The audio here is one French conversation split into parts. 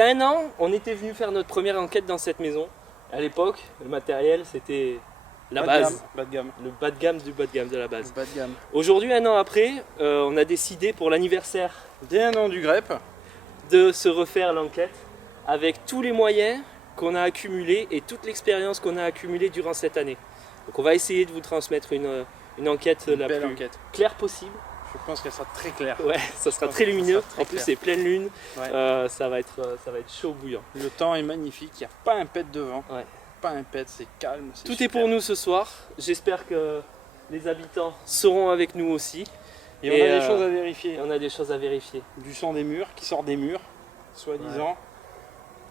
y a un an, on était venu faire notre première enquête dans cette maison. À l'époque, le matériel, c'était la base. Bas de gamme. Le bas de gamme du bas de gamme de la base. Bas de gamme. Aujourd'hui, un an après, on a décidé pour l'anniversaire Dès un an du GREP, de se refaire l'enquête avec tous les moyens qu'on a accumulés et toute l'expérience qu'on a accumulée durant cette année. Donc on va essayer de vous transmettre une enquête la belle plus enquête. claire possible. Je pense qu'elle sera très claire. Ouais, ça sera très lumineux. très En plus, clair. c'est pleine lune. Ouais. Ça va être chaud bouillant. Le temps est magnifique, il n'y a pas un pet devant. Ouais. Pas un pet, c'est calme. Tout super. est pour nous ce soir. J'espère que les habitants seront avec nous aussi. Et on a des choses à vérifier. Et on a des choses à vérifier. Du sang des murs qui sort des murs, soi-disant.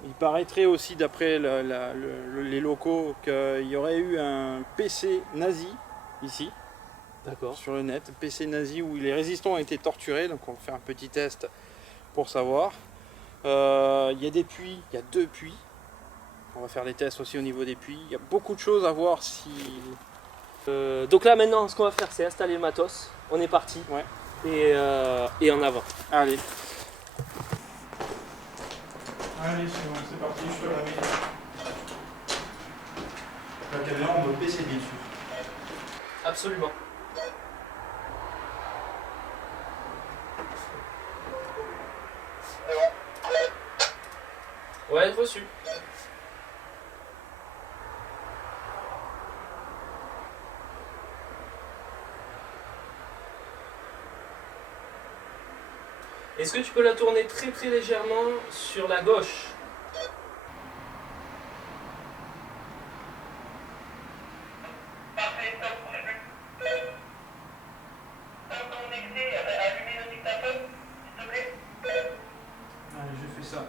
Il paraîtrait aussi, d'après les locaux, qu'il y aurait eu un PC nazi ici, D'accord. sur le net. PC nazi où les résistants ont été torturés, donc on va faire un petit test pour savoir. Il y a des puits, il y a 2 puits. On va faire des tests aussi au niveau des puits. Il y a beaucoup de choses à voir si... Donc là maintenant, ce qu'on va faire, c'est installer le matos. On est parti. Ouais. Et en avant. Allez. Allez, c'est parti, je te la mets. La caméra, on va baisser bien sûr. Absolument. Ouais, reçu. Est-ce que tu peux la tourner très très légèrement sur la gauche? Allez, je fais ça.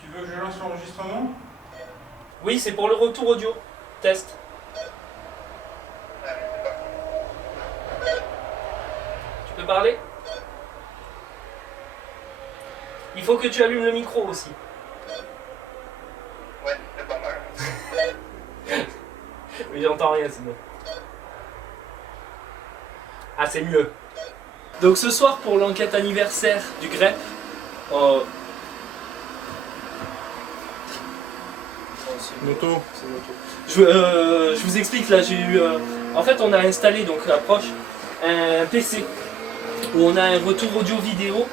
Tu veux que je lance l'enregistrement? Oui, c'est pour le retour audio. Test. Tu peux parler? Il faut que tu allumes le micro aussi. Ouais, c'est pas mal. Mais j'entends rien sinon. Ah, c'est mieux. Donc ce soir, pour l'enquête anniversaire du GREP, Moto. je vous explique, là j'ai eu... en fait on a installé, donc approche, un PC où on a un retour audio vidéo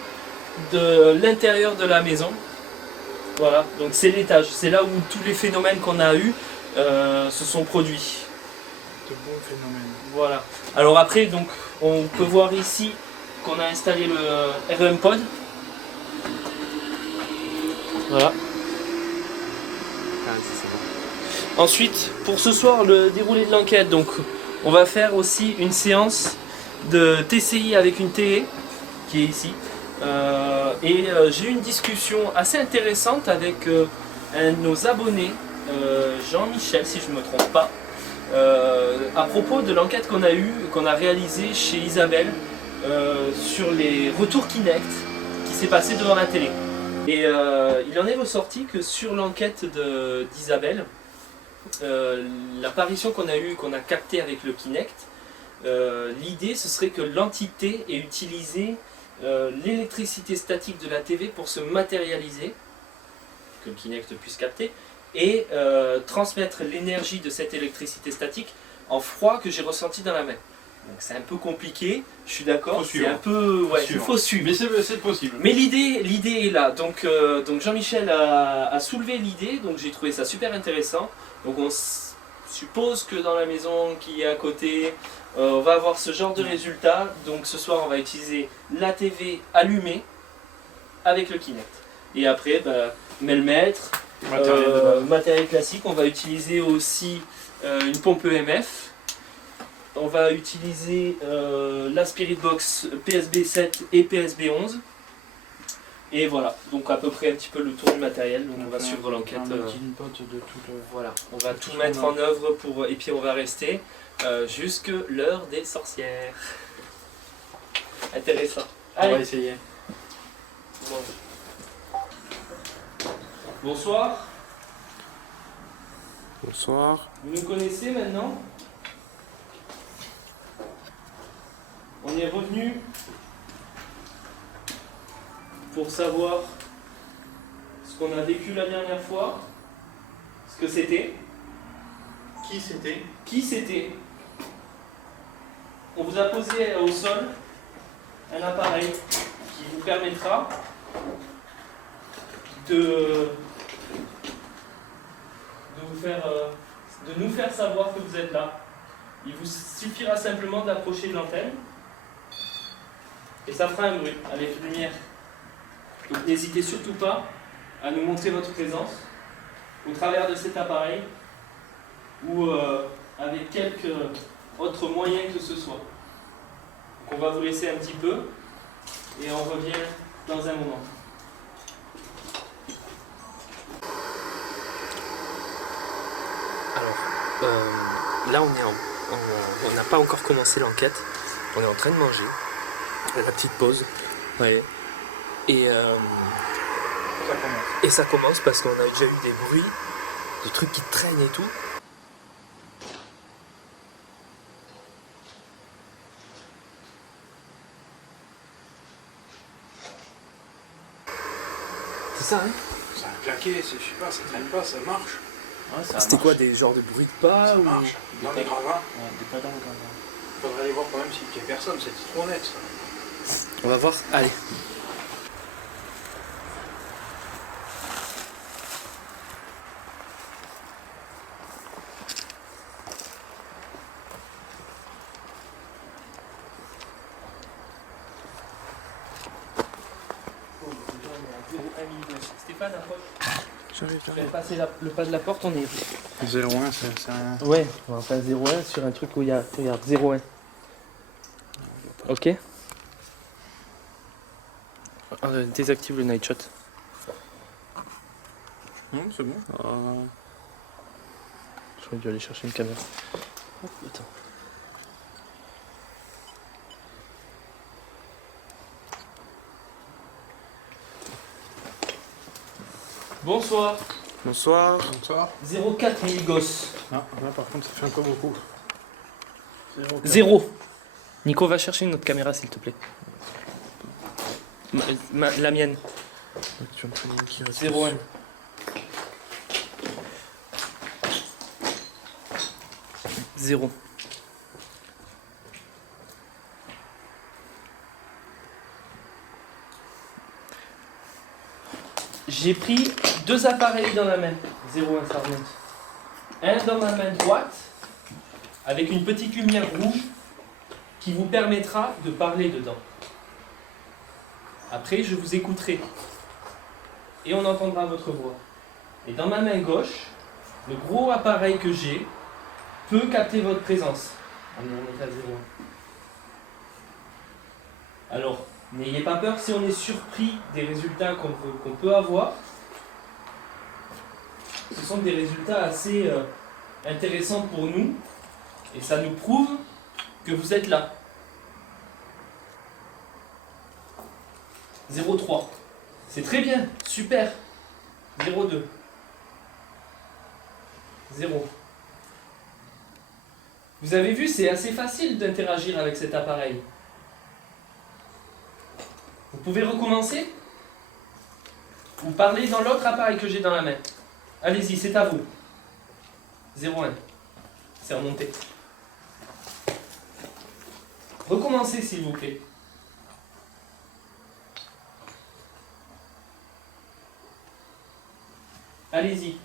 de l'intérieur de la maison. Voilà, donc c'est l'étage, c'est là où tous les phénomènes qu'on a eus se sont produits. De bons phénomènes. Voilà. Alors après, donc, on peut voir ici qu'on a installé le REM pod. Voilà. Ensuite, pour ce soir, le déroulé de l'enquête, donc, on va faire aussi une séance de TCI avec une TE qui est ici. J'ai eu une discussion assez intéressante avec un de nos abonnés, Jean-Michel, si je ne me trompe pas. À propos de l'enquête qu'on a eue, qu'on a réalisée chez Isabelle sur les retours Kinect qui s'est passé devant la télé. Et il en est ressorti que sur l'enquête d'Isabelle, l'apparition qu'on a eue, qu'on a captée avec le Kinect, l'idée ce serait que l'entité ait utilisé l'électricité statique de la TV pour se matérialiser, que le Kinect puisse capter, et transmettre l'énergie de cette électricité statique en froid que j'ai ressenti dans la main. Donc c'est un peu compliqué, je suis d'accord, c'est un peu... Ouais, il faut suivre. Mais c'est possible. Mais l'idée est là, donc Jean-Michel a soulevé l'idée, donc j'ai trouvé ça super intéressant. Donc on suppose que dans la maison qui est à côté, on va avoir ce genre de résultat. Donc ce soir on va utiliser la TV allumée avec le Kinect. Et après, maître, matériel classique, on va utiliser aussi une pompe EMF. On va utiliser la Spirit Box PSB 7 et PSB 11. Et voilà, donc à peu près un petit peu le tour du matériel. Donc on va suivre l'enquête. Voilà, on va tout mettre en œuvre et puis on va rester jusque l'heure des sorcières. Intéressant. On va essayer. Bonsoir. Bonsoir. Vous nous connaissez maintenant? On est revenu pour savoir ce qu'on a vécu la dernière fois, ce que c'était, qui c'était. On vous a posé au sol un appareil qui vous permettra de nous faire savoir que vous êtes là. Il vous suffira simplement d'approcher de l'antenne et ça fera un bruit avec lumière. Donc n'hésitez surtout pas à nous montrer votre présence au travers de cet appareil ou avec quelques autres moyens que ce soit. Donc on va vous laisser un petit peu et on revient dans un moment. Alors, là on n'a pas encore commencé l'enquête, on est en train de manger, la petite pause, ouais. Et ça commence parce qu'on a déjà eu des bruits, des trucs qui traînent et tout. C'est ça, hein? Ça a claqué, je sais pas, ça traîne pas, ça marche. Ouais, ça C'était quoi, des genres de bruits de pas Ça ou... marche. Dans les gravats, des pas dans le gravin. faudrait aller voir quand même s'il y a personne, c'est trop net ça. On va voir, allez. Stéphane, approche. J'arrive, Je vais passer le pas de la porte, on est... 0,1, c'est un... Ouais, on va faire 0,1 sur un truc où il y a... Regarde, 0,1. Ok. Désactive le night shot. Non, c'est bon. J'aurais dû aller chercher une caméra. Hop, attends. Bonsoir. Bonsoir. Bonsoir. 04 Migos. Ah, là par contre ça fait un peu beaucoup. 0. Nico, va chercher une autre caméra s'il te plaît. La mienne. Tu vas me prendre une qui reste 0,1. Zéro. J'ai pris deux appareils dans la main. 0,1 ça remonte. Un dans ma main droite avec une petite lumière rouge qui vous permettra de parler dedans. Après, je vous écouterai et on entendra votre voix. Et dans ma main gauche, le gros appareil que j'ai peut capter votre présence. On est à 0,1. Alors, n'ayez pas peur si on est surpris des résultats qu'on peut avoir. Ce sont des résultats assez intéressants pour nous et ça nous prouve que vous êtes là. 0,3. C'est très bien, super. 0,2. 0. Vous avez vu, c'est assez facile d'interagir avec cet appareil. Vous pouvez recommencer? Vous parlez dans l'autre appareil que j'ai dans la main. Allez-y, c'est à vous. 0,1. C'est remonté. Recommencez s'il vous plaît. Allez-y.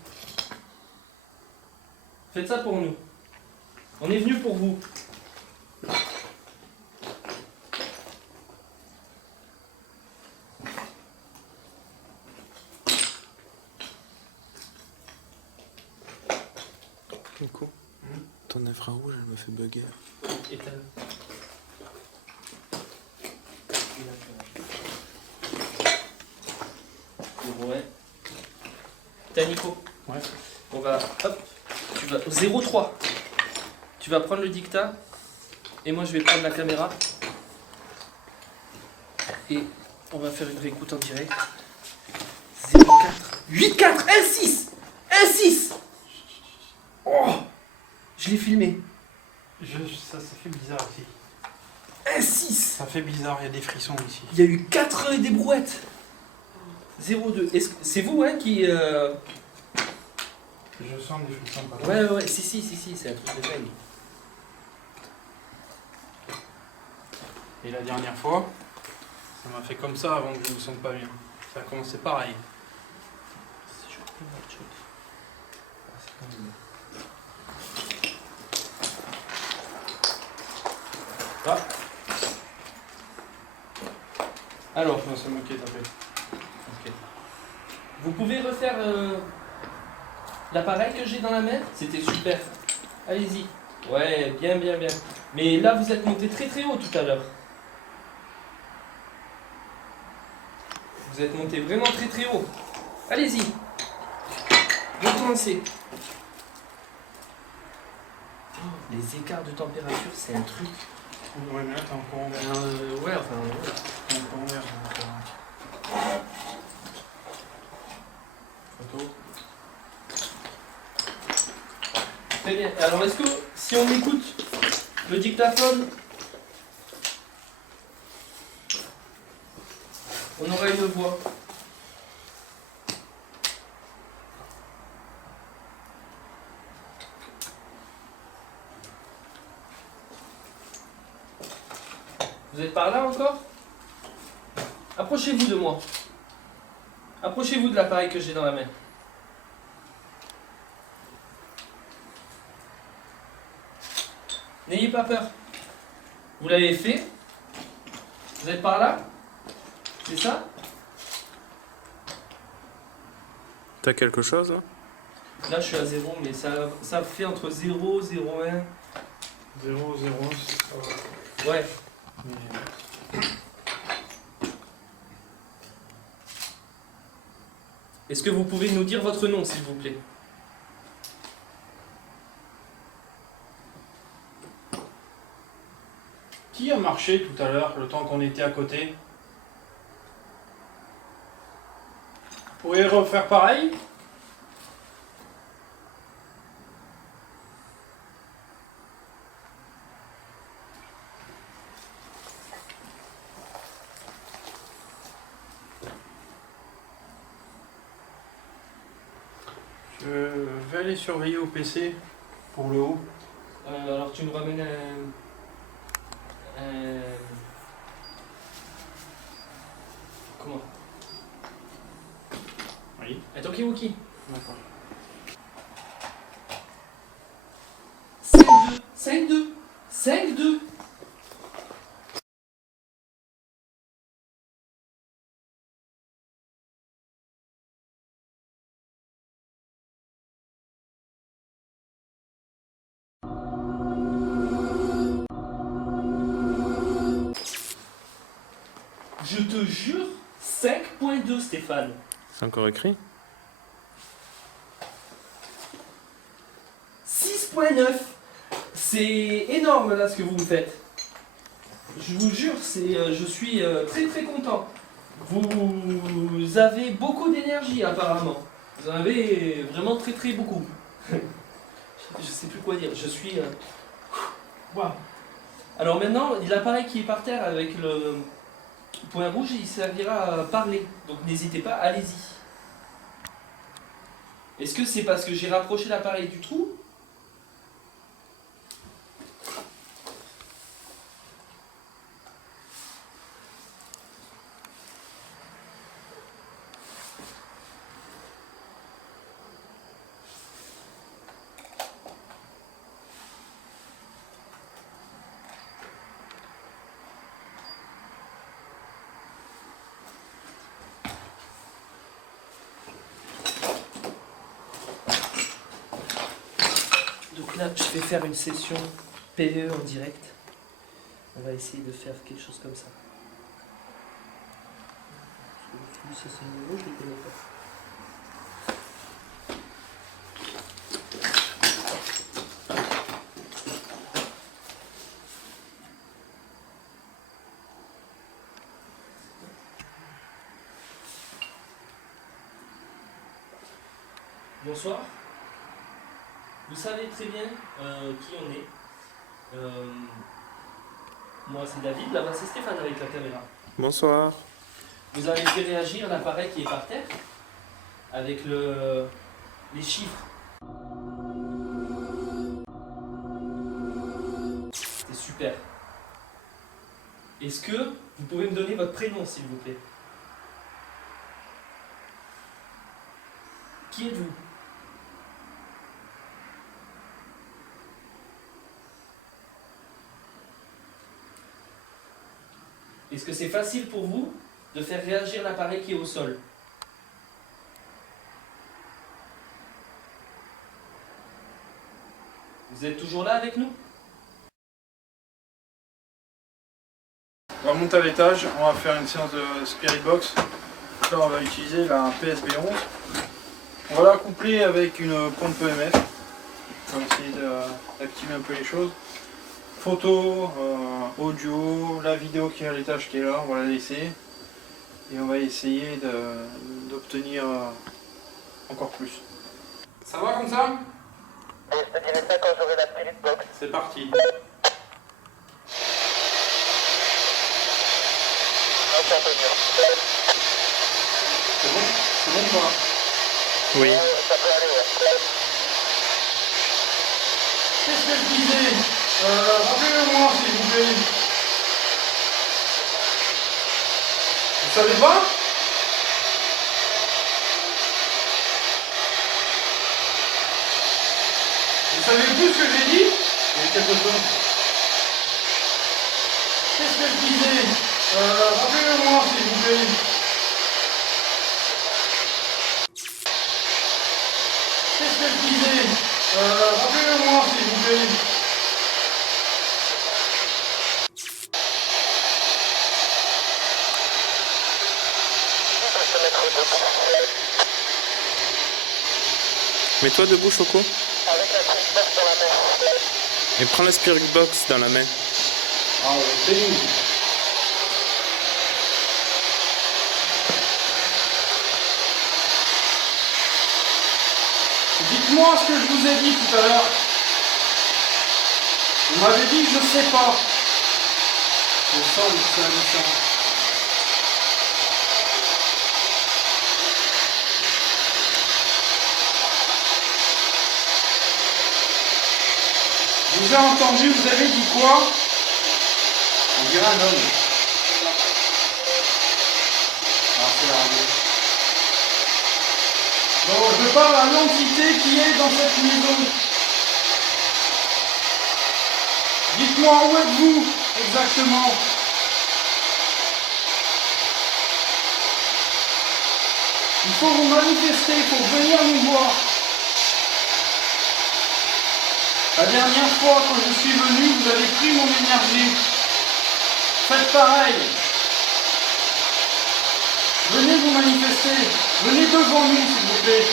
Faites ça pour nous. On est venu pour vous. Nico, ton infrarouge, elle me fait bugger. Éteins-le. Ouais. T'as Nico. Ouais. On va. Hop. Tu vas. 0,3. Tu vas prendre le dictat. Et moi je vais prendre la caméra. Et on va faire une réécoute en direct. 0,4. 8,4. 1,6. 1,6. j'ai filmé. Ça fait bizarre ici. Un 6. Ça fait bizarre, il y a des frissons ici. Il y a eu 4 des brouettes. 0,2. C'est vous hein, qui... Je sens des frissons pas Ouais, ouais, si, c'est un truc de dingue. Et la dernière fois, ça m'a fait comme ça avant que je ne me sente pas bien. Ça a commencé pareil. Ah. Alors, Non, c'est moi qui ai tapé. ok. Vous pouvez refaire l'appareil que j'ai dans la main? C'était super. Allez-y. Ouais, bien. Mais là, vous êtes monté très haut tout à l'heure. Vous êtes monté vraiment très haut. Allez-y. Recommencez. Oh, les écarts de température, c'est un truc. Ouais, mais là, t'es encore en vert. Ouais, enfin. T'es encore en vert. Photo. Très bien. Alors, est-ce que si on écoute le dictaphone, on aura une voix? Vous êtes par là encore? Approchez-vous de moi. Approchez-vous de l'appareil que j'ai dans la main. N'ayez pas peur. Vous l'avez fait. Vous êtes par là? C'est ça? T'as quelque chose là? Là, je suis à 0, mais ça fait entre 0, 0,1. 0, 0, c'est ça. Ouais. Mais... Est-ce que vous pouvez nous dire votre nom, s'il vous plaît? Qui a marché tout à l'heure, le temps qu'on était à côté? Vous pourriez refaire pareil? Je vais aller surveiller au PC pour le haut. Alors, tu nous ramènes comment? Oui. Un talkie-walkie. D'accord. 5-2. 5-2. Je te jure, 5.2 Stéphane. C'est encore écrit? 6.9. C'est énorme là ce que vous me faites. Je vous jure, je suis très content. Vous avez beaucoup d'énergie apparemment. Vous en avez vraiment très beaucoup. Je sais plus quoi dire. Je suis... Waouh. Alors maintenant, l'appareil qui est par terre avec le point rouge, il servira à parler. Donc n'hésitez pas, allez-y. Est-ce que c'est parce que j'ai rapproché l'appareil du trou ? Donc là, je vais faire une session PE en direct. On va essayer de faire quelque chose comme ça. Parce que celui, ça c'est nouveau, je ne le connais pas. Bonsoir. Vous savez très bien qui on est. Moi c'est David, là-bas c'est Stéphane avec la caméra. Bonsoir. Vous avez fait réagir l'appareil qui est par terre avec les chiffres. C'est super. Est-ce que vous pouvez me donner votre prénom s'il vous plaît? Qui êtes-vous? Est-ce que c'est facile pour vous de faire réagir l'appareil qui est au sol? Vous êtes toujours là avec nous? On va monter à l'étage, on va faire une séance de Spirit Box. Là on va utiliser la PSB11. On va la coupler avec une pompe EMF. On va essayer d'activer un peu les choses. Photo, audio, la vidéo qui est à l'étage qui est là, on va la laisser. Et on va essayer d'obtenir encore plus. Ça va comme ça? Et je te dirai ça quand j'aurai la Spirit Box. C'est parti. C'est un peu dur. C'est bon? C'est bon quoi? Oui. Ça peut aller, ouais. Qu'est-ce que je disais? Rappelez-le-moi s'il vous plaît. Vous savez pas? Vous savez plus ce que j'ai dit? Il y a quelque chose. Qu'est-ce que je disais? Rappelez-le-moi s'il vous plaît. Qu'est-ce que je disais? Rappelez-le-moi s'il vous plaît. Je peux se mettre debout. Mets-toi debout, Choco. Avec la Spirit Box dans la main. Et prends la Spirit Box dans la main. Ah ouais, c'est nous. Dites-moi ce que je vous ai dit tout à l'heure. Vous m'avez dit que je sais pas. Je sens que c'est méchant. Je vous ai entendu, vous avez dit quoi? On dirait un homme. Ah, c'est la radio. Bon, je parle à l'entité qui est dans cette maison. Dites-moi où êtes-vous exactement? Il faut vous manifester, il faut venir nous voir. La dernière fois quand je suis venu, vous avez pris mon énergie. Faites pareil. Venez vous manifester. Venez devant nous, s'il vous plaît.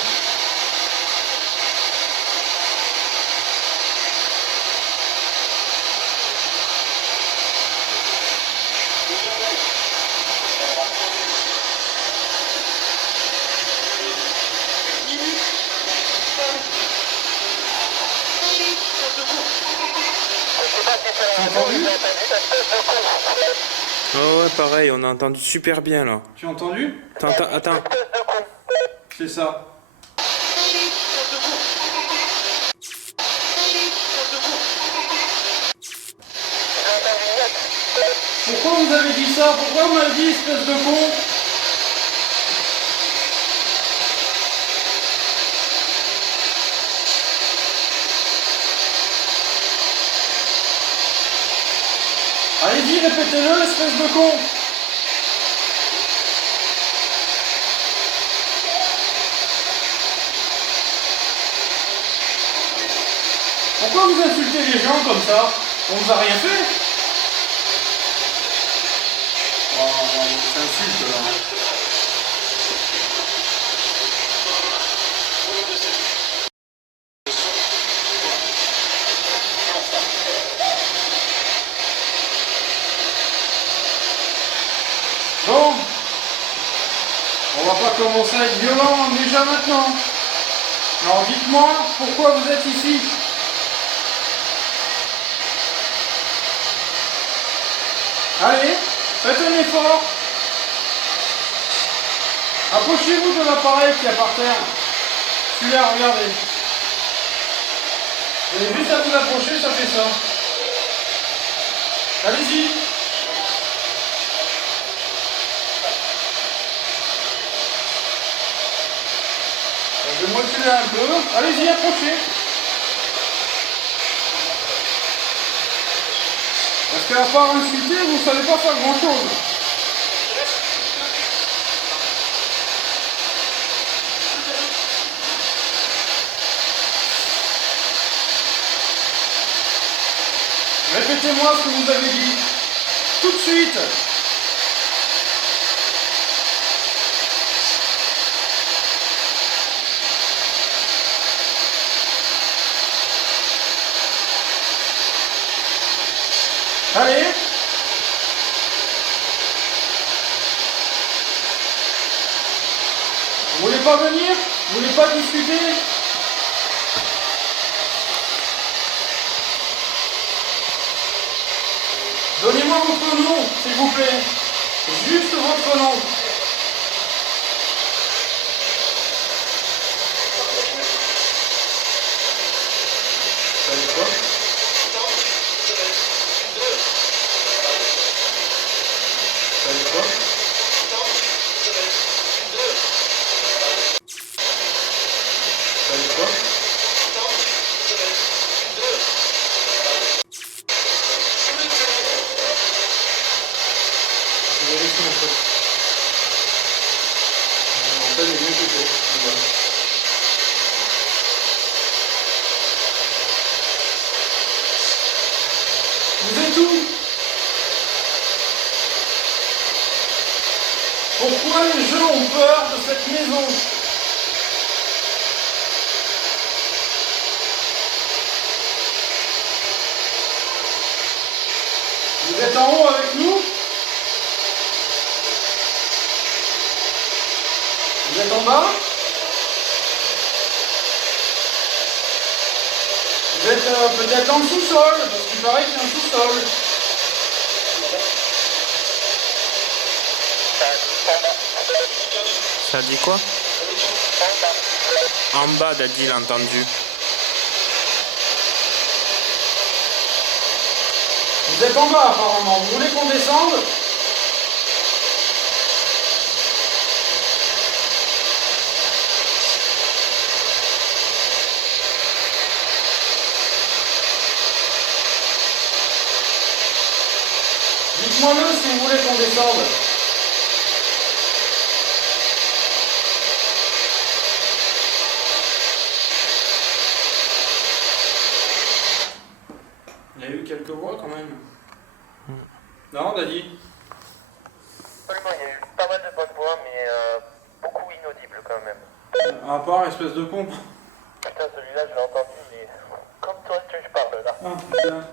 Tu as entendu? Oh ouais, pareil, on a entendu super bien là. Tu as entendu? Attends. C'est ça. Pourquoi vous avez dit ça? Pourquoi vous m'avez dit espèce de con? Allez-y, répétez-le, espèce de con! Pourquoi vous insultez les gens comme ça? On vous a rien fait? Oh, c'est insulte là. Bon, on va pas commencer à être violent déjà maintenant. Alors dites-moi pourquoi vous êtes ici. Allez, faites un effort. Approchez-vous de l'appareil qui est par terre. Celui-là, regardez. Vous avez juste à vous approcher, ça fait ça. Allez-y. Je vais me reculer un peu. Allez-y, approchez. Parce qu'à part insulter, vous ne savez pas faire grand-chose. Répétez-moi ce que vous avez dit. Tout de suite. Allez. Vous voulez pas venir? Vous voulez pas discuter? Donnez-moi votre nom, s'il vous plaît. Juste votre nom. Ça dit quoi? Ça dit quoi? Ça dit quoi? Je vais laisser mon pote. En fait, il est mieux que toi. Voilà. Vous êtes où? Pourquoi les gens ont peur de cette maison? Vous êtes en haut avec nous? Vous êtes en bas? Vous êtes peut-être dans le sous-sol, parce qu'il paraît qu'il y a un sous-sol. Ça dit quoi? En bas, Daddy l'a entendu. Vous êtes en bas apparemment. Vous voulez qu'on descende? Dites-moi-le si vous voulez qu'on descende. Il y a eu quelques voix quand même. Non, Daddy? Absolument, il y a eu pas mal de bonnes voix, mais beaucoup inaudibles quand même. À part espèce de pompe. Putain, celui-là, je l'ai entendu, mais comme toi, je parle là. Ah putain.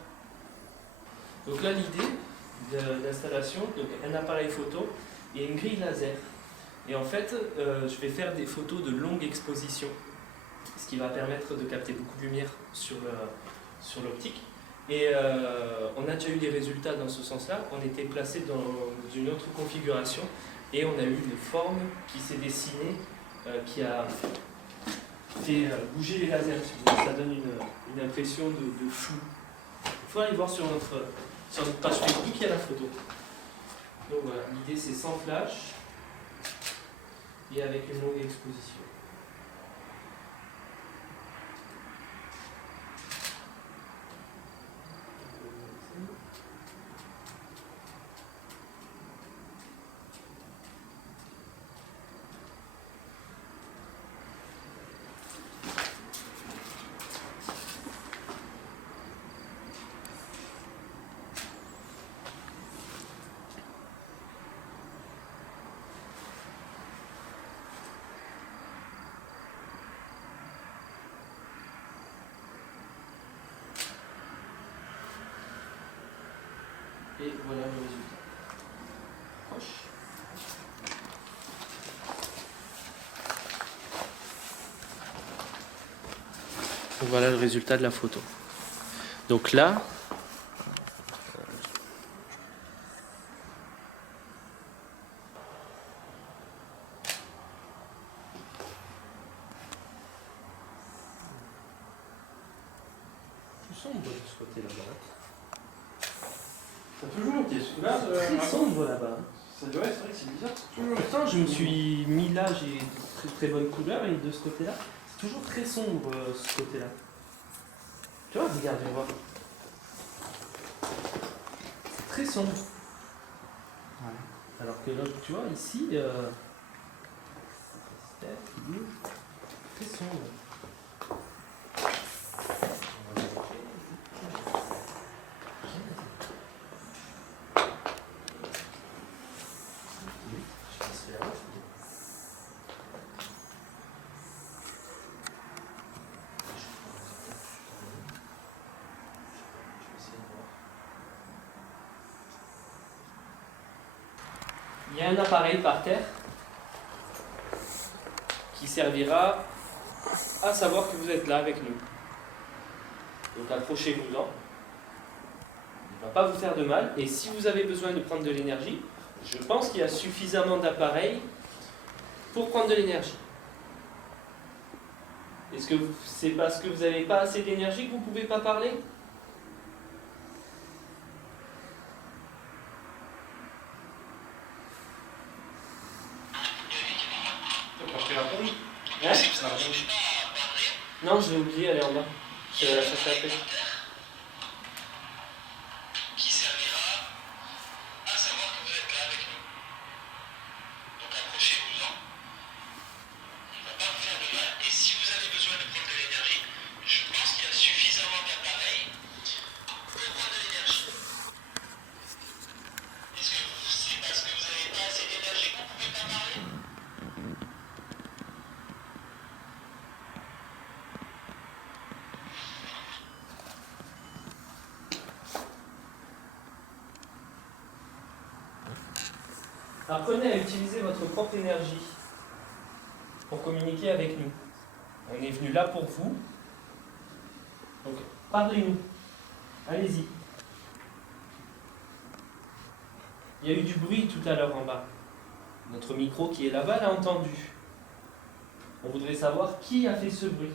Donc là, l'idée de l'installation, donc un appareil photo et une grille laser. Et en fait, je vais faire des photos de longue exposition, ce qui va permettre de capter beaucoup de lumière sur l'optique. Et on a déjà eu des résultats dans ce sens-là. On était placé dans une autre configuration et on a eu une forme qui s'est dessinée, qui a fait bouger les lasers. Ça donne une impression de flou. Il faut aller voir sur notre page Facebook, il y a la photo. Donc voilà, l'idée c'est sans flash et avec une longue exposition. Et voilà le résultat. Proche. Voilà le résultat de la photo. Donc là, sombre de ce côté là-bas. Ça a toujours été Là, très sombre là-bas. Ça doit être, c'est vrai que c'est bizarre. Pourtant, je me suis mis là, j'ai de très très bonnes couleurs, et de ce côté-là, c'est toujours très sombre ce côté-là. Tu vois, regarde, on va voir. C'est très sombre. Ouais. Alors que là, tu vois, ici, c'est très sombre. Il y a un appareil par terre qui servira à savoir que vous êtes là avec nous. Donc approchez-vous-en. Il ne va pas vous faire de mal. Et si vous avez besoin de prendre de l'énergie, je pense qu'il y a suffisamment d'appareils pour prendre de l'énergie. Est-ce que c'est parce que vous n'avez pas assez d'énergie que vous ne pouvez pas parler ? Hein? Non, je l'ai oublié, elle est en bas. Je vais la chercher après. Qui servira à savoir que vous êtes là avec nous. Donc approchez-vous-en. Il ne va pas vous faire de mal. Et si vous avez besoin de prendre de l'énergie, je pense qu'il y a suffisamment d'appareils pour prendre de l'énergie. Est-ce que c'est parce que vous n'avez pas assez d'énergie que vous ne pouvez pas parler ? Apprenez à utiliser votre propre énergie pour communiquer avec nous. On est venu là pour vous. Donc, parlez-nous. Allez-y. Il y a eu du bruit tout à l'heure en bas. Notre micro qui est là-bas l'a entendu. On voudrait savoir qui a fait ce bruit.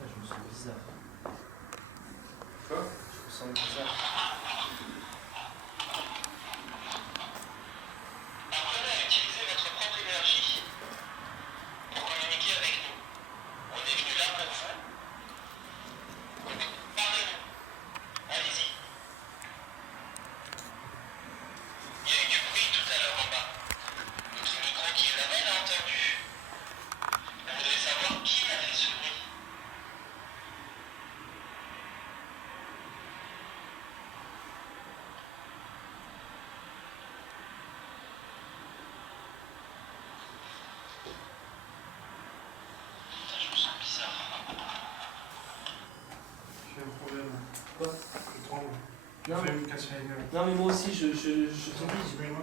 Je me sens bizarre. Quoi ? Je me sens bizarre. Apprenez à utiliser votre propre énergie pour communiquer avec nous. On est venu là pour vous. Donc, parlez-nous. Allez-y. Il y a eu du bruit tout à l'heure en bas. Notre micro qui est là-bas l'a entendu. On voudrait savoir qui a fait ce bruit. Putain, je me sens bizarre. J'ai un problème. Quoi ? Je tremble. Non, Je vais me casser la gueule. non mais moi aussi je te dis, Mais moi,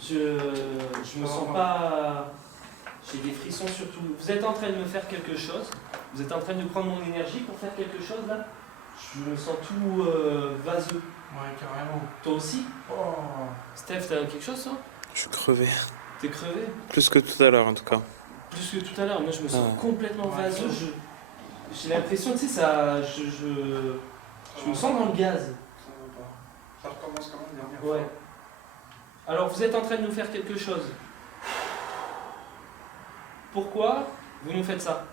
je me sens pas. J'ai des frissons surtout. Vous êtes en train de me faire quelque chose. Vous êtes en train de prendre mon énergie pour faire quelque chose là. Je me sens tout vaseux. Ouais, carrément. Toi aussi ? Oh. Steph, t'as quelque chose toi ? Je suis crevé. T'es crevé ? Plus que tout à l'heure en tout cas. Plus que tout à l'heure. Moi je me sens Ah. complètement Ouais, vaseux. ça. J'ai l'impression, tu sais, ça. Je me sens dans le gaz. Ça va pas. Ça recommence comme la dernière Ouais. Alors vous êtes en train de nous faire quelque chose. Pourquoi vous nous faites ça?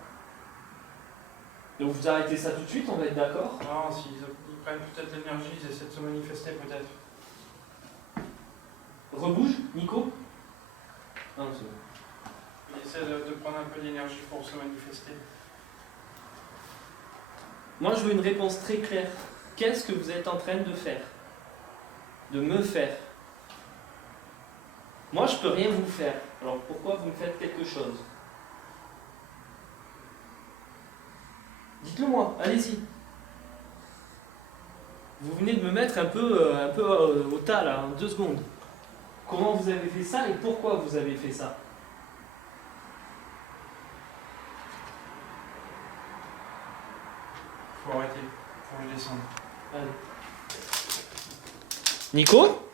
Donc vous arrêtez ça tout de suite, on va être d'accord? Non, s'ils prennent peut-être l'énergie, ils essaient de se manifester peut-être. Rebouge, Nico? Non, c'est bon. Ils essaient de prendre un peu d'énergie pour se manifester. Moi je veux une réponse très claire. Qu'est-ce que vous êtes en train de faire? De me faire? Moi je peux rien vous faire. Alors pourquoi vous me faites quelque chose? Dites-le moi, allez-y. Vous venez de me mettre un peu au tas là, en 2 secondes. Comment vous avez fait ça et pourquoi vous avez fait ça? Faut arrêter, faut redescendre. Allez. Nico?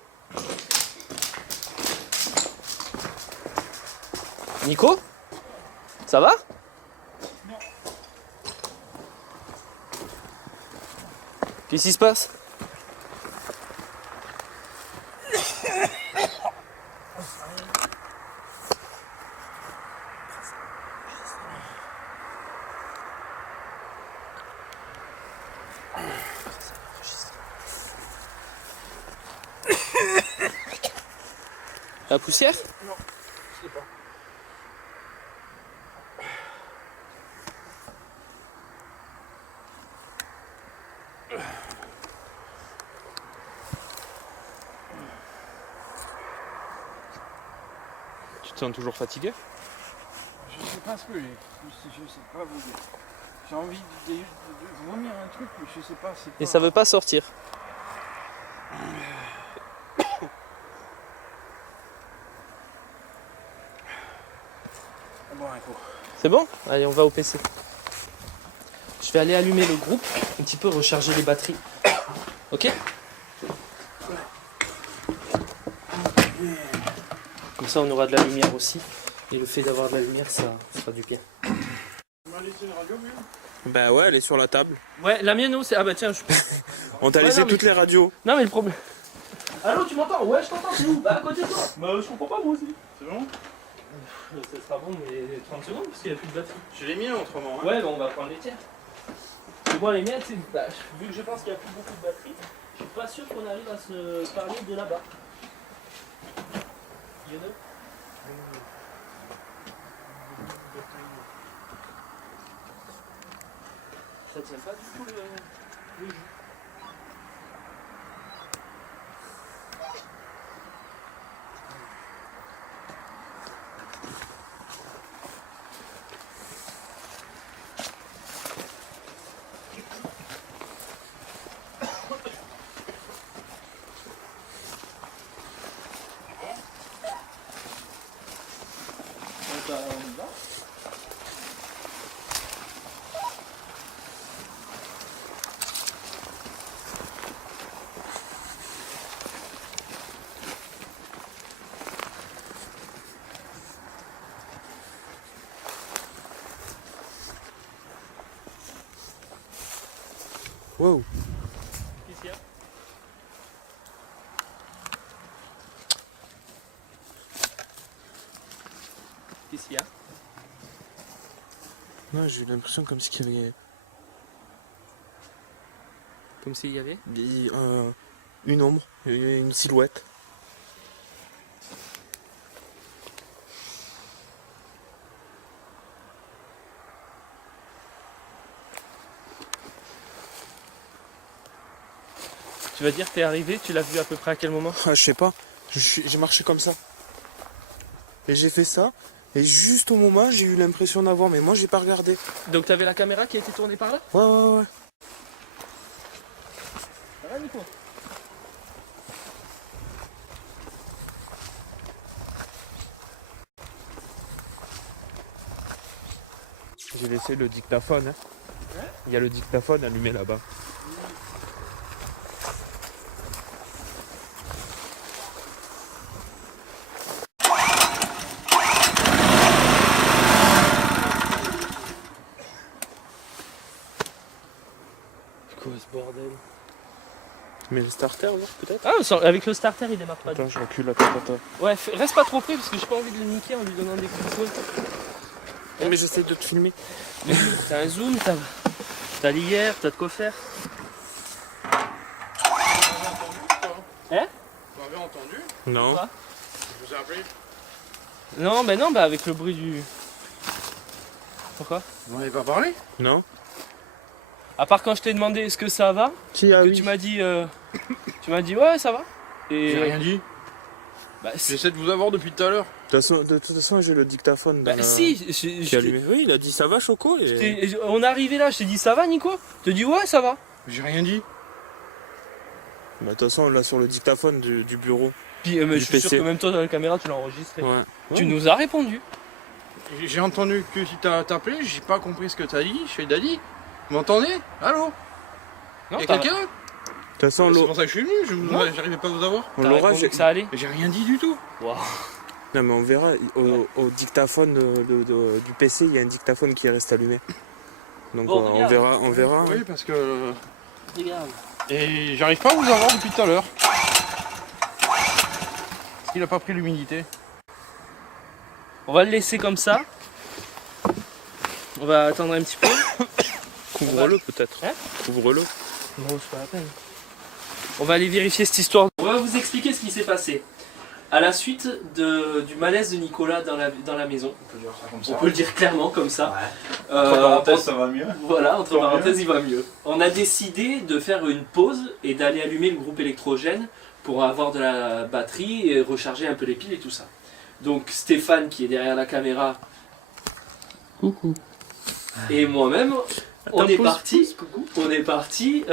Nico? Ça va? Non. Qu'est-ce qui se passe? La poussière? Non, je sais pas. Tu te sens toujours fatigué? Je sais pas ce que j'ai. Je sais pas vous dire. J'ai envie de vomir un truc, mais je sais pas. C'est pas... Et ça veut pas sortir. Bon, un coup. C'est bon? Allez, on va au PC. Je vais aller allumer le groupe, un petit peu recharger les batteries. Ok? Comme ça, on aura de la lumière aussi. Et le fait d'avoir de la lumière, ça fera du bien. Tu m'as laissé une radio, même? Bah ouais, elle est sur la table. Ouais, la mienne, c'est... Ah bah tiens, je... On t'a Ouais, laissé non, mais- toutes les radios. Non, mais le problème... Allô, tu m'entends? Ouais, je t'entends, c'est où? Bah, à côté de toi. Bah, je comprends pas, moi aussi. C'est bon? Ça sera bon, mais 30 secondes, parce qu'il n'y a plus de batterie. J'ai les miens autrement. Hein. Ouais, bah, on va prendre les tiens. Et moi, les miennes, bah, vu que je pense qu'il n'y a plus beaucoup de batterie, je suis pas sûr qu'on arrive à se parler de là-bas. You know? Ça tient pas du tout le jus. On y va. Wow. Qu'est-ce qu'il y a? Qu'est-ce qu'il y a? Non, j'ai eu l'impression comme s'il y avait Comme s'il y avait? une ombre, une silhouette. Tu vas dire t'es arrivé, tu l'as vu à peu près à quel moment? Ah, je sais pas, j'ai marché comme ça. Et j'ai fait ça, et juste au moment, j'ai eu l'impression d'avoir, mais moi j'ai pas regardé. Donc t'avais la caméra qui a été tournée par là? Ouais, ouais, ouais. Ça va Nico? J'ai laissé le dictaphone. Hein. Il y a le dictaphone allumé là-bas. C'est quoi ce bordel? Mais le starter, là, peut-être? Ah, avec le starter il démarre pas. Attends, je recule, attends. Ouais, reste pas trop près parce que j'ai pas envie de le niquer en lui donnant des coups de poing. Mais j'essaie de te filmer. T'as un zoom, t'as l'IR, t'as de quoi faire. Hein? Vous m'avez entendu? Non. Quoi? Je vous ai appelé. Non, bah avec le bruit du... Pourquoi? Vous m'avez pas parlé? Non. À part quand je t'ai demandé est-ce que ça va, Qui a que tu m'as dit ouais ça va. Et J'ai rien dit. bah, J'essaie de vous avoir depuis tout à l'heure. De toute façon, j'ai le dictaphone dans bah le- si, qui est allumé. Oui, il a dit ça va, Choco. Et... on est arrivé là, je t'ai dit ça va Nico? Tu t'es dit ouais ça va. J'ai rien dit. Bah, de toute façon, là sur le dictaphone du bureau. Puis mais Du je suis sûr PC. que même toi dans la caméra tu l'as enregistré. Ouais. Tu nous as répondu. J'ai entendu que tu t'as appelé, j'ai pas compris ce que t'as dit. Je fais Daddy, vous m'entendez? Allô? Non, Y'a t'as quelqu'un? De toute façon, C'est pour ça que je suis venu, Non. j'arrivais pas à vous avoir. on l'aura. répondu que ça allait. Mais j'ai rien dit du tout. Waouh. Non, mais on verra. Au dictaphone du PC, il y a un dictaphone qui reste allumé. Donc Bon, on regarde. verra. On verra. Oui, parce que. Regarde. Et j'arrive pas à vous avoir depuis tout à l'heure. Parce qu'il a pas pris l'humidité. On va le laisser comme ça. On va attendre un petit peu. Couvre-le peut-être. Hein? Couvre-le. Non, c'est pas la peine. On va aller vérifier cette histoire. On va vous expliquer ce qui s'est passé. À la suite du malaise de Nicolas dans la maison, on peut le dire clairement comme ça. Ça va mieux. Voilà, entre Tant parenthèses, mieux. il va mieux. On a décidé de faire une pause et d'aller allumer le groupe électrogène pour avoir de la batterie et recharger un peu les piles et tout ça. Donc Stéphane qui est derrière la caméra, coucou, et moi-même, on est parti. On est parti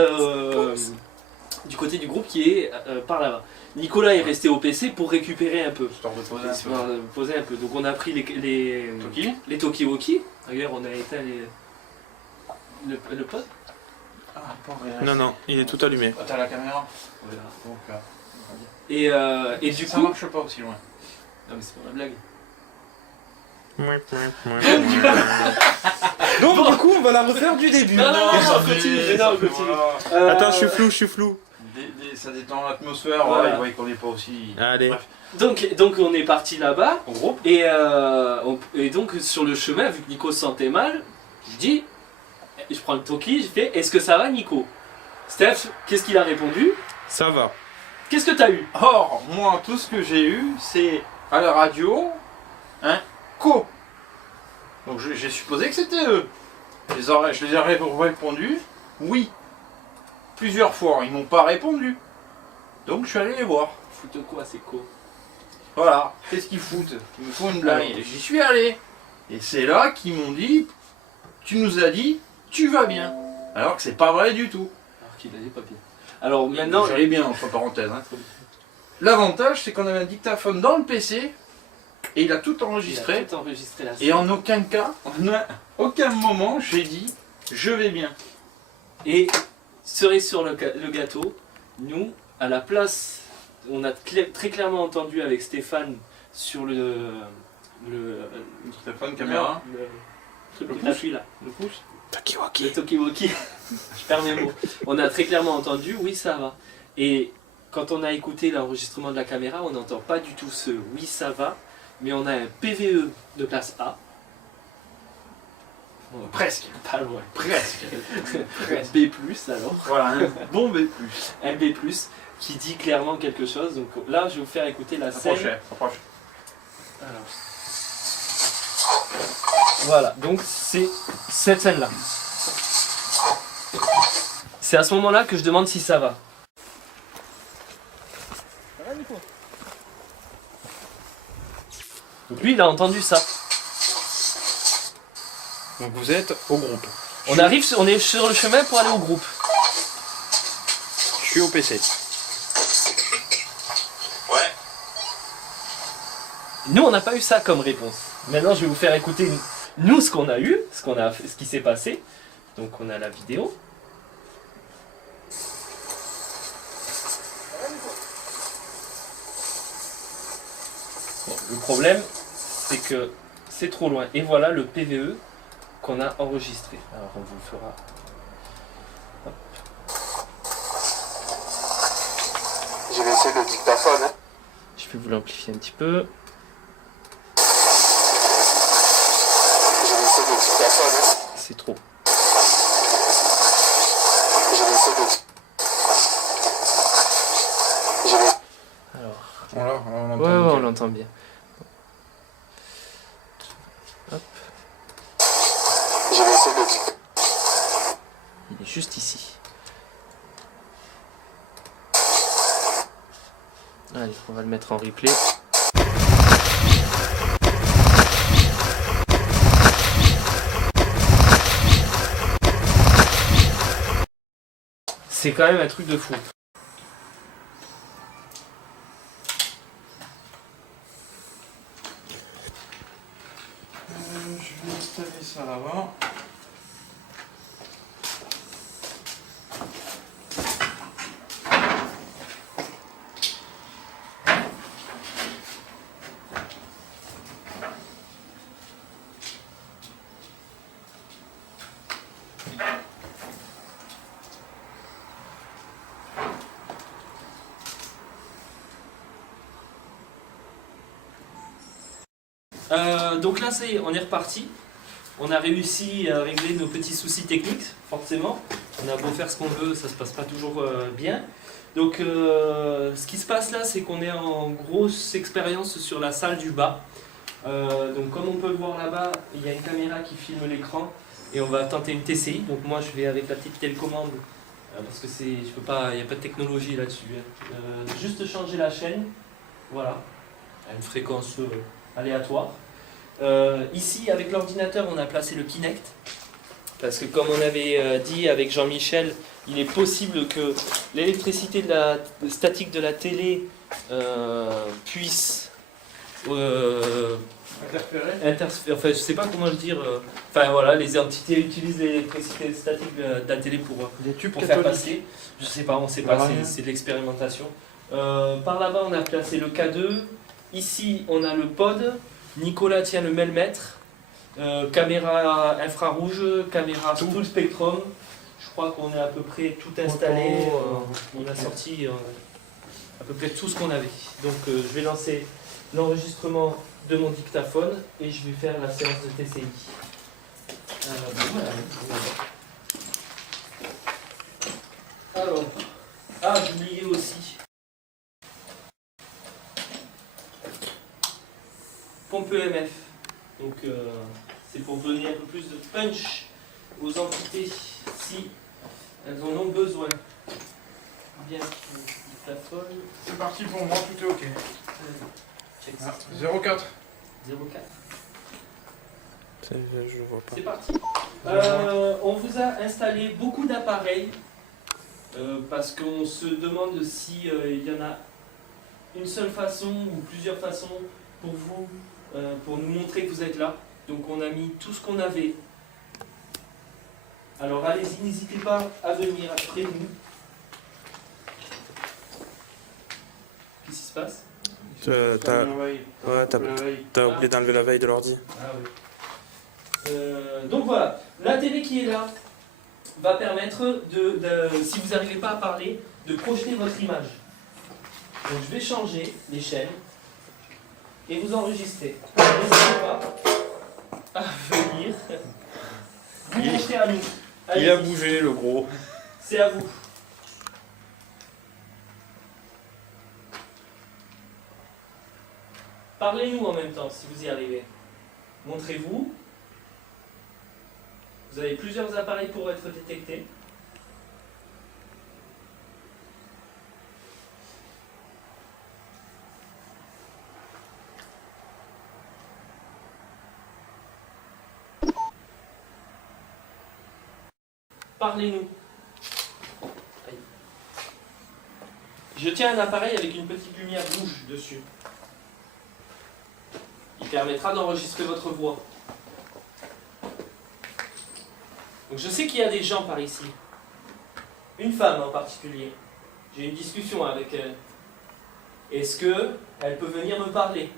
du côté du groupe qui est par là-bas. Nicolas est resté au PC pour récupérer un peu. Histoire de poser Poser un peu. Donc on a pris les Tokiwoki. D'ailleurs on a éteint le pod. Non, non, il est tout allumé. T'as la caméra. Voilà. Donc, Et du ça coup. marche pas aussi loin. Non mais c'est pas la blague. Donc du coup, on va la refaire du début. Non, on continue. Non, on continue. Attends, je suis flou. Ça détend l'atmosphère, Voilà. il voit qu'on n'est pas aussi. Allez. Bref. Donc on est parti là-bas. En gros. Et donc sur le chemin, vu que Nico se sentait mal, je prends le Toki, je fais est-ce que ça va Nico? Steph, qu'est-ce qu'il a répondu? Ça va. Qu'est-ce que t'as eu? Or, moi, tout ce que j'ai eu, c'est à la radio, un co. Donc j'ai supposé que c'était eux. Je les ai répondu, oui. Plusieurs fois, ils m'ont pas répondu. Donc je suis allé les voir. Foute quoi, c'est co? Voilà, qu'est-ce qu'ils foutent? Ils me font une blague. Et j'y suis allé. Et c'est là qu'ils m'ont dit, tu nous as dit, tu vas bien. Alors que c'est pas vrai du tout. Alors qu'il a des papiers. Alors maintenant, J'allais bien, entre parenthèses. Hein. L'avantage, c'est qu'on avait un dictaphone dans le PC et il a tout il a enregistré. tout enregistré là. Et en aucun cas, à aucun moment, j'ai dit, je vais bien. Et cerise sur le gâteau, nous, à la place, on a très clairement entendu avec Stéphane sur le Téléphone, caméra. non, le truc Le de pouce. t'appuies là, le pouce. Takiwaki. Le Tokiwoki, je perds mes mots. On a très clairement entendu, oui ça va. Et quand on a écouté l'enregistrement de la caméra, on n'entend pas du tout ce oui ça va, mais on a un PVE de classe A. Bon, Presque. pas loin. Presque. B+, alors. Voilà, un bon B+. Un B+, qui dit clairement quelque chose. Donc là, je vais vous faire écouter la scène. Approche. Alors. Voilà, donc c'est cette scène-là. C'est à ce moment-là que je demande si ça va. Donc lui, il a entendu ça. Donc vous êtes au groupe. On est sur le chemin pour aller au groupe. Je suis au PC. Ouais. Nous, on n'a pas eu ça comme réponse. Maintenant, je vais vous faire écouter nous ce qu'on a eu, ce qui s'est passé. Donc, on a la vidéo. Bon, le problème, c'est que c'est trop loin. Et voilà le PVE qu'on a enregistré. Alors, on vous le fera. J'ai laissé le dictaphone. Hein. Je vais vous l'amplifier un petit peu. J'ai laissé le dictaphone. Hein. C'est trop. J'ai laissé le. J'ai laissé. Alors. Voilà, on entend. Ouais, on nickel. l'entend bien. J'ai laissé le dictaphone. Il est juste ici. Allez, on va le mettre en replay. C'est quand même un truc de fou. Ça vis à l'avant. Donc là, ça y est, on est reparti. On a réussi à régler nos petits soucis techniques, forcément. On a beau faire ce qu'on veut, ça se passe pas toujours bien. Donc, ce qui se passe là, c'est qu'on est en grosse expérience sur la salle du bas. Donc, comme on peut le voir là-bas, il y a une caméra qui filme l'écran et on va tenter une TCI. Donc, moi, je vais avec la petite télécommande parce que je peux pas, il n'y a pas de technologie là-dessus. Juste changer la chaîne, voilà, à une fréquence aléatoire. Ici, avec l'ordinateur, on a placé le Kinect. Parce que comme on avait dit avec Jean-Michel, il est possible que l'électricité statique de la télé puisse enfin, je sais pas comment le dire. Enfin voilà, les entités utilisent l'électricité statique de la télé pour faire passer. Je sais pas, on sait pas, c'est de l'expérimentation. Par là-bas, on a placé le K2. Ici, on a le pod. Nicolas tient le Melmètre. Caméra infrarouge, caméra full spectrum. Je crois qu'on est à peu près tout installé. On a sorti à peu près tout ce qu'on avait. Donc je vais lancer l'enregistrement de mon dictaphone et je vais faire la séance de TCI. Voilà. Alors, j'oubliais aussi. Pompe EMF. Donc c'est pour donner un peu plus de punch aux entités si elles en ont besoin. Bien, dictaphone. C'est parti pour moi, tout est ok. Check Ah, ça. 04. 04. Je vois pas. C'est parti. On vous a installé beaucoup d'appareils parce qu'on se demande si il y en a une seule façon ou plusieurs façons pour vous, pour nous montrer que vous êtes là. Donc on a mis tout ce qu'on avait. Alors allez-y, n'hésitez pas à venir après nous. Qu'est-ce qui se passe? T'as oublié d'enlever la veille de l'ordi. Ah oui. Donc voilà, la télé qui est là va permettre si vous n'arrivez pas à parler, de projeter votre image. Donc je vais changer les chaînes et vous enregistrer. N'hésitez pas à venir. Vous montez à nous. Il a Allez-y. bougé le gros. C'est à vous. Parlez-nous en même temps si vous y arrivez. Montrez-vous. Vous avez plusieurs appareils pour être détectés. Parlez-nous. Aïe. Je tiens un appareil avec une petite lumière rouge dessus. Il permettra d'enregistrer votre voix. Donc je sais qu'il y a des gens par ici. Une femme en particulier. J'ai une discussion avec elle. Est-ce qu'elle peut venir me parler?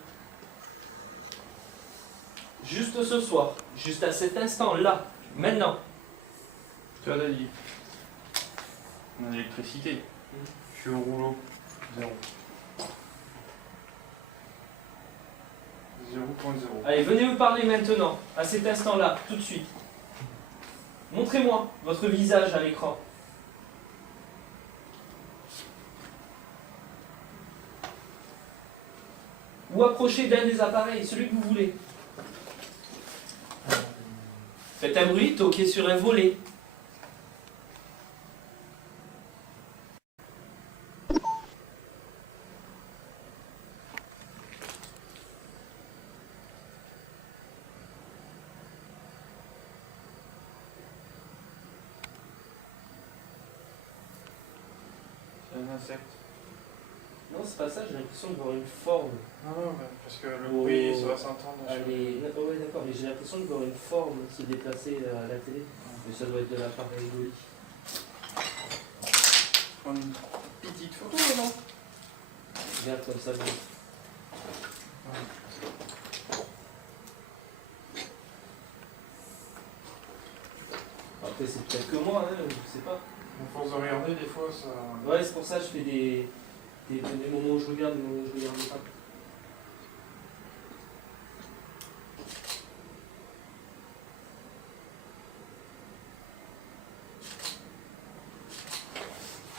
Juste ce soir, juste à cet instant-là, maintenant. Tu as dit. On a l'électricité. Je suis au rouleau. 0. 0.0. Allez, venez me parler maintenant, à cet instant-là, tout de suite. Montrez-moi votre visage à l'écran. Ou approchez d'un des appareils, celui que vous voulez. Faites un bruit, toquez sur un volet. C'est un insecte. Non, Non, c'est pas ça, j'ai l'impression de voir une forme. Non, parce que le Oh. bruit, ça va s'entendre. Allez, ouais, d'accord, mais j'ai l'impression de voir une forme se déplacer à la télé. Mais ça doit être de l'appareil Dolly. Prendre une petite photo, non? Regarde comme ça, bon. Après, c'est peut-être que moi, hein, je sais pas. À force de regarder, des fois, ça... Ouais, c'est pour ça que je fais des moments où je regarde, des moments où je regarde pas.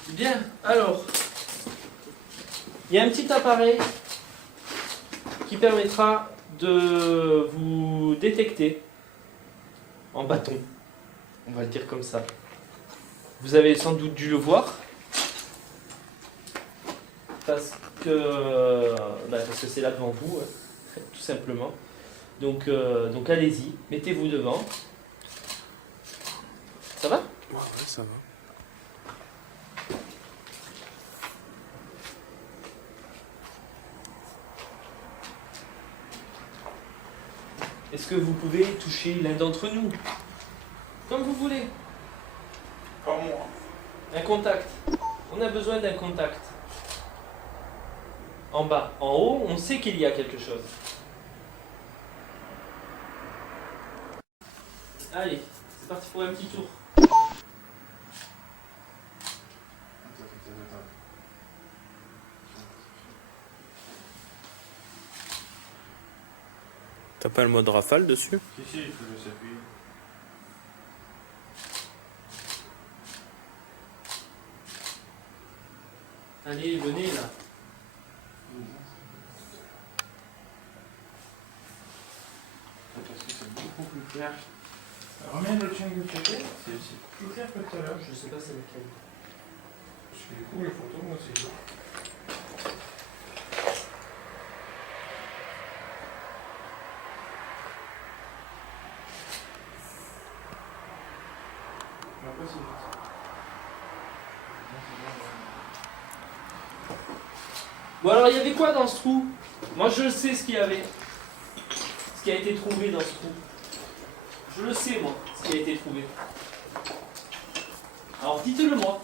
Bien, alors, il y a un petit appareil qui permettra de vous détecter en bâton, on va le dire comme ça. Vous avez sans doute dû le voir, parce que c'est là devant vous, tout simplement. Donc allez-y, mettez-vous devant. Ça va ? Ouais, ça va. Est-ce que vous pouvez toucher l'un d'entre nous ? Comme vous voulez. Pas moi. Un contact. On a besoin d'un contact. En bas. En haut, on sait qu'il y a quelque chose. Allez, c'est parti pour un petit tour. T'as pas le mode rafale dessus? Si, il faut juste appuyer. Allez, venez là. Parce que c'est beaucoup plus clair. Remets le tien de côté, c'est plus clair que tout à l'heure. Je sais pas c'est lequel. Parce que du coup, les photos, moi, c'est lourd. Après, c'est vite. Bon alors, il y avait quoi dans ce trou ? Moi je sais ce qu'il y avait. Ce qui a été trouvé dans ce trou. Je le sais moi, ce qui a été trouvé. Alors dites-le moi.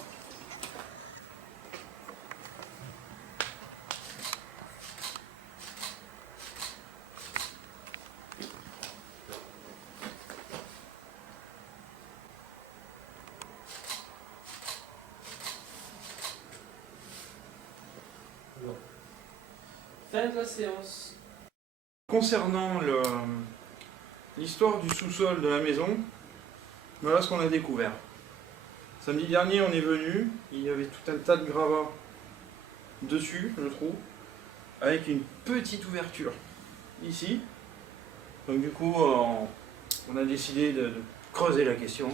Fin de la séance. Concernant l'histoire du sous-sol de la maison, voilà ce qu'on a découvert. Samedi dernier, on est venu, il y avait tout un tas de gravats dessus, le trou, avec une petite ouverture ici. Donc du coup, on a décidé de creuser la question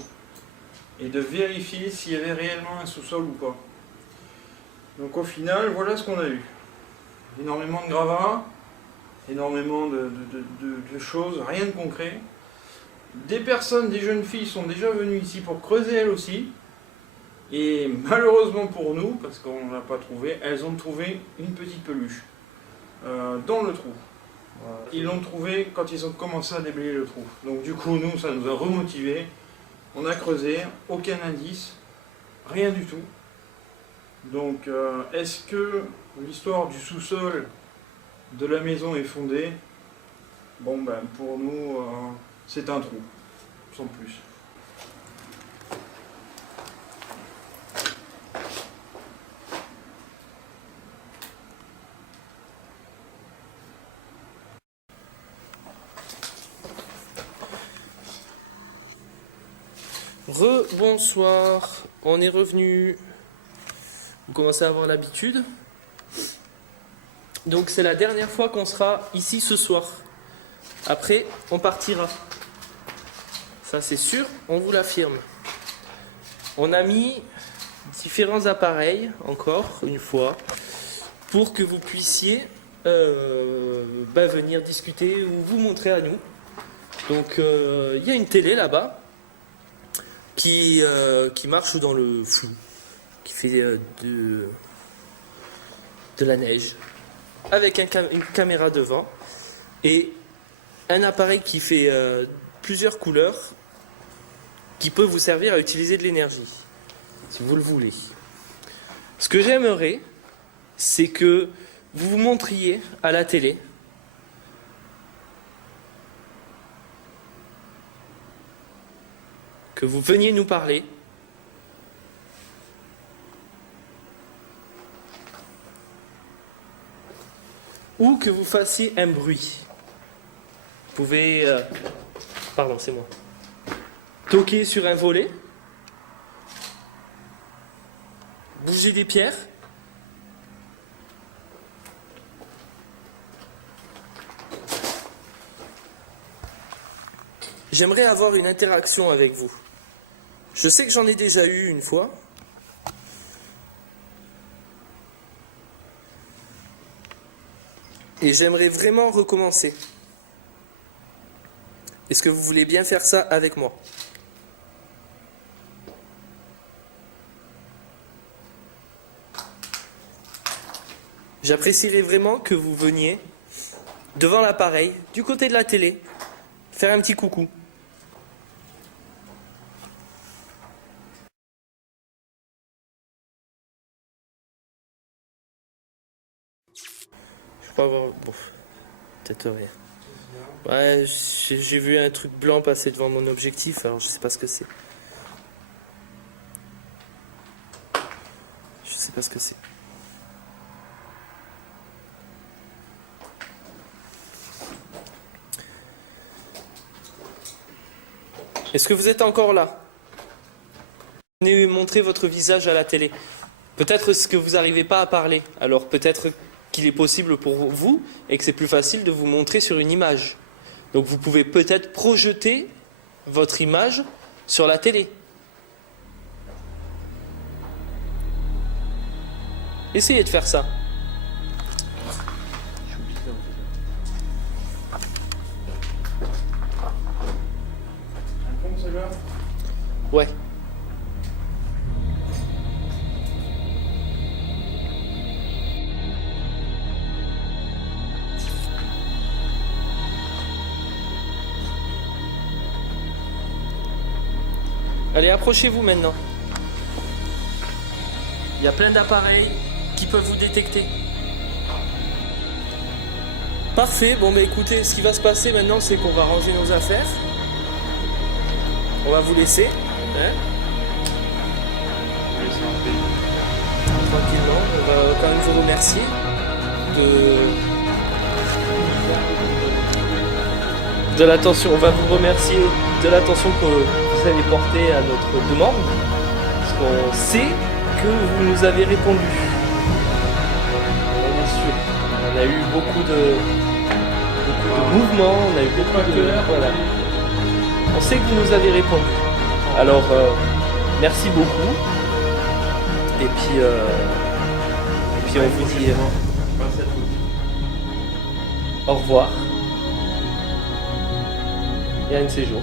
et de vérifier s'il y avait réellement un sous-sol ou pas. Donc au final, voilà ce qu'on a eu. Énormément de gravats, énormément de choses, rien de concret. Des personnes, des jeunes filles sont déjà venues ici pour creuser elles aussi. Et malheureusement pour nous, parce qu'on ne l'a pas trouvé, elles ont trouvé une petite peluche dans le trou. Ils l'ont trouvé quand ils ont commencé à déblayer le trou. Donc du coup, nous, ça nous a remotivés. On a creusé, aucun indice, rien du tout. Donc, est-ce que l'histoire du sous-sol de la maison est fondée? Bon, ben, pour nous, c'est un trou, sans plus. Rebonsoir, on est revenu. Vous commencez à avoir l'habitude. Donc c'est la dernière fois qu'on sera ici ce soir. Après, on partira. Ça c'est sûr, on vous l'affirme. On a mis différents appareils, encore une fois, pour que vous puissiez venir discuter ou vous montrer à nous. Donc il y a une télé là-bas qui marche dans le flou, qui fait de de la neige, avec une caméra devant et un appareil qui fait plusieurs couleurs, qui peut vous servir à utiliser de l'énergie, si vous le voulez. Ce que j'aimerais, c'est que vous vous montriez à la télé que vous veniez nous parler ou que vous fassiez un bruit. Vous pouvez, pardon, c'est moi, toquer sur un volet, bouger des pierres, j'aimerais avoir une interaction avec vous. Je sais que j'en ai déjà eu une fois. Et j'aimerais vraiment recommencer. Est-ce que vous voulez bien faire ça avec moi? J'apprécierais vraiment que vous veniez devant l'appareil, du côté de la télé, faire un petit coucou. Je crois avoir... Bon, peut-être rien. Ouais, j'ai vu un truc blanc passer devant mon objectif, alors je sais pas ce que c'est. Je sais pas ce que c'est. Est-ce que vous êtes encore là? Venez montrer votre visage à la télé. Peut-être que vous n'arrivez pas à parler, alors peut-être qu'il est possible pour vous et que c'est plus facile de vous montrer sur une image. Donc vous pouvez peut-être projeter votre image sur la télé. Essayez de faire ça. Ouais. Allez, approchez-vous maintenant. Il y a plein d'appareils qui peuvent vous détecter. Parfait, bon bah écoutez, ce qui va se passer maintenant, c'est qu'on va ranger nos affaires. On va vous laisser. Hein, tranquillement, on va quand même vous remercier de l'attention. On va vous remercier de l'attention que vous avez portée à notre demande, parce qu'on sait que vous nous avez répondu. On est sûr. On a eu beaucoup de mouvements, on a eu beaucoup de... Voilà. On sait que vous nous avez répondu. Alors, merci beaucoup. Et puis on vous dit au revoir. Et à un de ces jours.